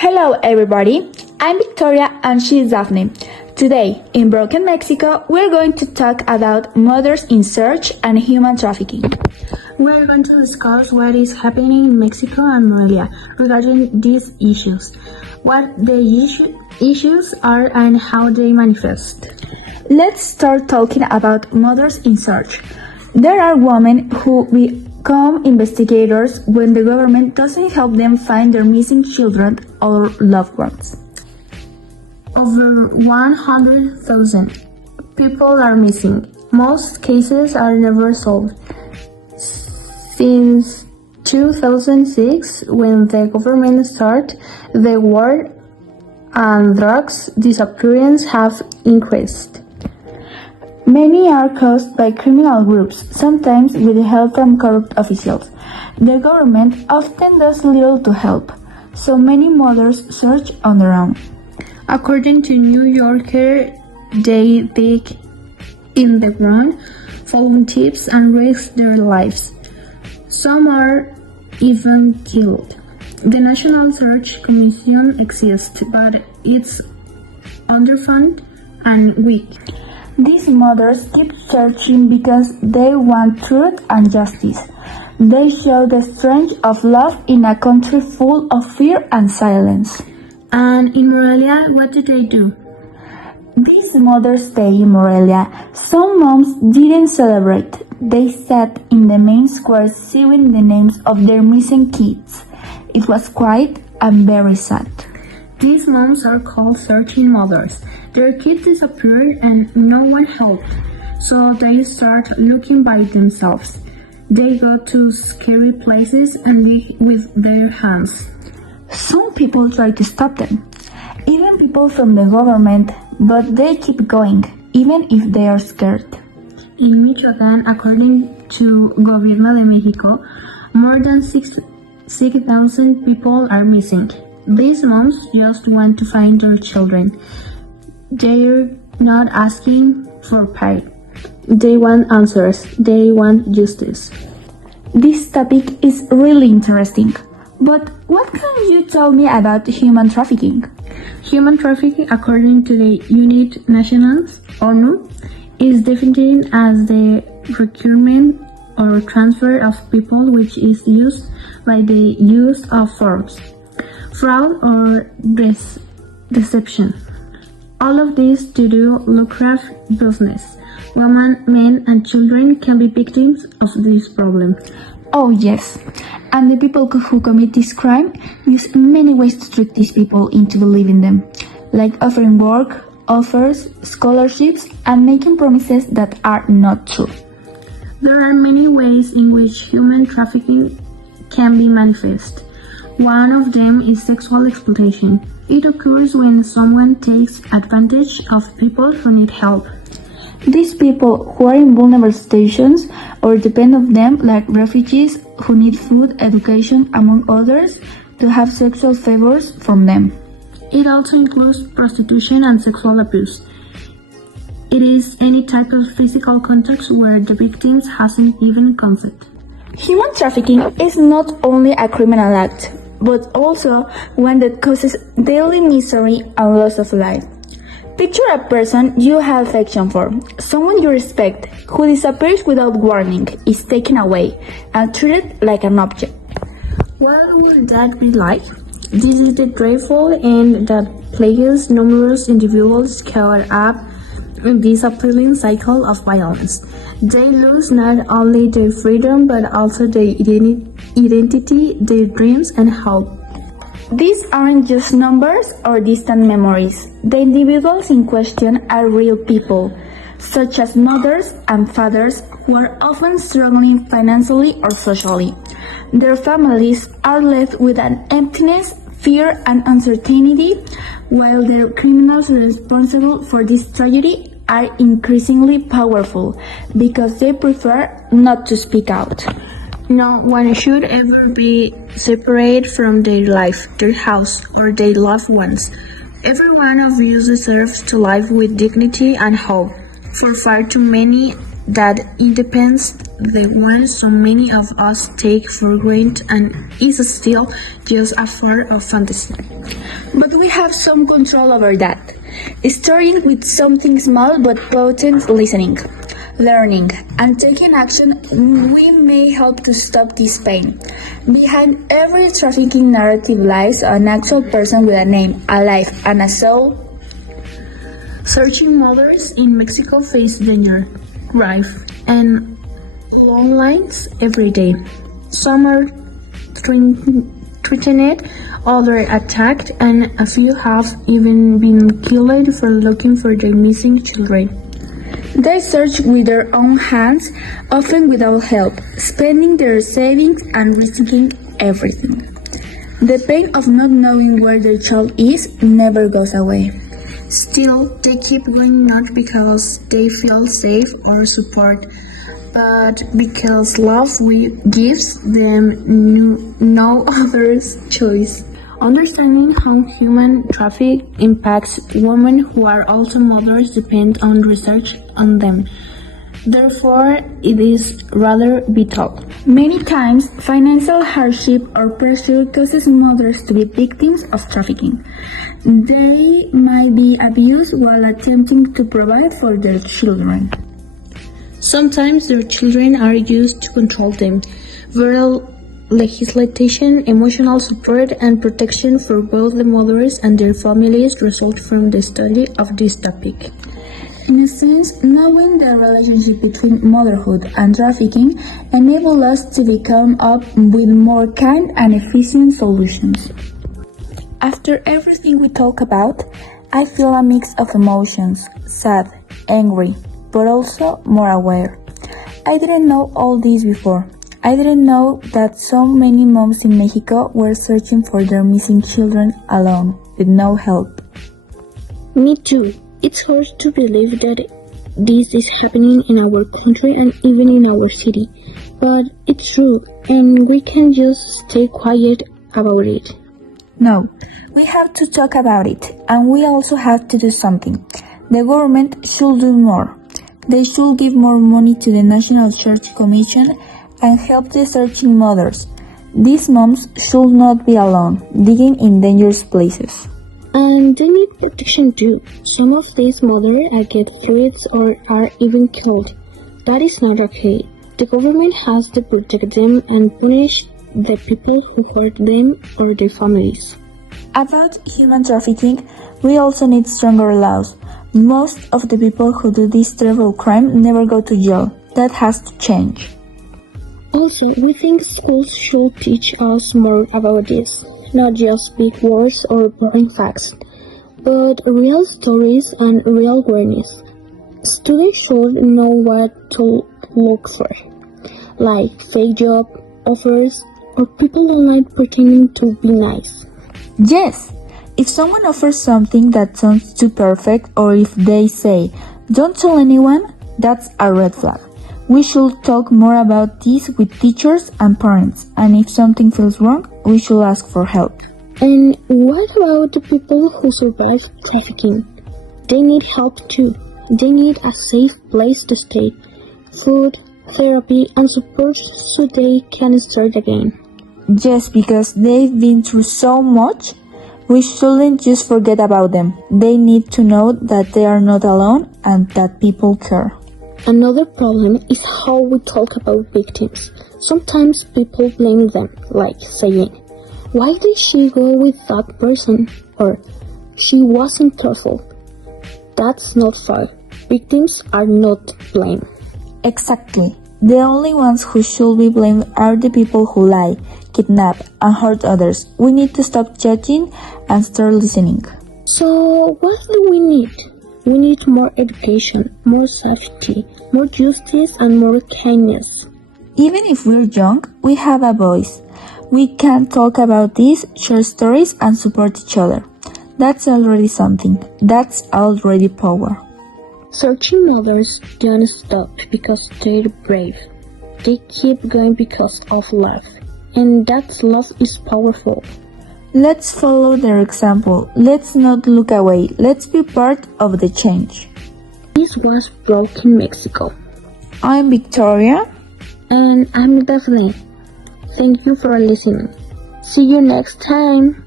Hello everybody, I'm Victoria and she is Daphne. Today, in Broken Mexico, we're going to talk about mothers in search and human trafficking. We are going to discuss what is happening in Mexico and Morelia regarding these issues, what the issues are and how they manifest. Let's start talking about mothers in search. There are women who become investigators when the government doesn't help them find their missing children or loved ones. Over 100,000 people are missing. Most cases are never solved. Since 2006, when the government started the war on drugs, disappearances have increased. Many are caused by criminal groups, sometimes with the help from corrupt officials. The government often does little to help, so many mothers search on their own. According to New Yorker, they dig in the ground, follow tips, and risk their lives. Some are even killed. The National Search Commission exists, but it's underfunded and weak. These mothers keep searching because they want truth and justice. They show the strength of love in a country full of fear and silence. And in Morelia, what do they do? These mothers stay in Morelia. Some moms didn't celebrate. They sat in the main square seeing the names of their missing kids. It was quiet and very sad. These moms are called searching mothers. Their kids disappeared and no one helped, so they start looking by themselves. They go to scary places and dig with their hands. Some people try to stop them, even people from the government, but they keep going, even if they are scared. In Michoacán, according to Gobierno de México, more than 6,000 people are missing. These moms just want to find their children. They're not asking for pay. They want answers. They want justice. This topic is really interesting. But what can you tell me about human trafficking? Human trafficking, according to the United Nations, ONU, is defined as the procurement or transfer of people which is used by the use of force, fraud or deception. All of this to do lucrative business. Women, men and children can be victims of this problem. Oh yes, and the people who commit this crime use many ways to trick these people into believing them, like offering work, offers, scholarships, and making promises that are not true. There are many ways in which human trafficking can be manifest. One of them is sexual exploitation. It occurs when someone takes advantage of people who need help. These people who are in vulnerable situations or depend on them, like refugees who need food, education, among others, to have sexual favors from them. It also includes prostitution and sexual abuse. It is any type of physical contact where the victim hasn't given consent. Human trafficking is not only a criminal act, but also one that causes daily misery and loss of life. Picture a person you have affection for, someone you respect, who disappears without warning, is taken away, and treated like an object. What would that be like? This is the dreadful end that plagues numerous individuals caught up in this appalling cycle of violence. They lose not only their freedom but also their identity, their dreams and hope. These aren't just numbers or distant memories. The individuals in question are real people, such as mothers and fathers who are often struggling financially or socially. Their families are left with an emptiness, fear, and uncertainty, while the criminals responsible for this tragedy are increasingly powerful because they prefer not to speak out. No one should ever be separated from their life, their house, or their loved ones. Every one of you deserves to live with dignity and hope. For far too many, that independence, the one so many of us take for granted and is still just a form of fantasy. But we have some control over that, starting with something small but potent: listening, learning, and taking action. We may help to stop this pain. Behind every trafficking narrative lies an actual person with a name, a life, and a soul. Searching mothers in Mexico face danger, grief, and long lines every day. Some are threatened, others attacked, and a few have even been killed for looking for their missing children. They search with their own hands, often without help, spending their savings and risking everything. The pain of not knowing where their child is never goes away. Still, they keep going not because they feel safe or support, but because love gives them no other choice. Understanding how human traffic impacts women who are also mothers depends on research on them. Therefore, it is rather vital. Many times, financial hardship or pressure causes mothers to be victims of trafficking. They might be abused while attempting to provide for their children. Sometimes their children are used to control them. Viral legislation, emotional support, and protection for both the mothers and their families result from the study of this topic. In a sense, knowing the relationship between motherhood and trafficking enables us to come up with more kind and efficient solutions. After everything we talk about, I feel a mix of emotions: sad, angry, but also more aware. I didn't know all this before. I didn't know that so many moms in Mexico were searching for their missing children alone, with no help. Me too. It's hard to believe that this is happening in our country and even in our city. But it's true, and we can't just stay quiet about it. No, we have to talk about it, and we also have to do something. The government should do more. They should give more money to the National Search Commission and help the searching mothers. These moms should not be alone, digging in dangerous places. And they need protection too. Some of these mothers get threats or are even killed. That is not okay. The government has to protect them and punish the people who hurt them or their families. About human trafficking, we also need stronger laws. Most of the people who do this terrible crime never go to jail. That has to change. Also, we think schools should teach us more about this. Not just big words or boring facts, but real stories and real awareness. Students should know what to look for, like fake job offers or people online pretending to be nice. Yes, if someone offers something that sounds too perfect, or if they say, "Don't tell anyone," that's a red flag. We should talk more about this with teachers and parents, and if something feels wrong, we should ask for help. And what about the people who survive trafficking? They need help too. They need a safe place to stay, food, therapy, and support so they can start again. Just because they've been through so much, we shouldn't just forget about them. They need to know that they are not alone and that people care. Another problem is how we talk about victims. Sometimes people blame them, like saying, "Why did she go with that person?" or "She wasn't careful." That's not fair. Victims are not blamed. Exactly. The only ones who should be blamed are the people who lie, kidnap, and hurt others. We need to stop judging and start listening. So, what do we need? We need more education, more safety, more justice, and more kindness. Even if we're young, we have a voice. We can talk about this, share stories, and support each other. That's already something. That's already power. Searching mothers don't stop because they're brave. They keep going because of love. And that love is powerful. Let's follow their example. Let's not look away. Let's be part of the change. This was Broken Mexico. I'm Victoria. And I'm Daphne. Thank you for listening. See you next time.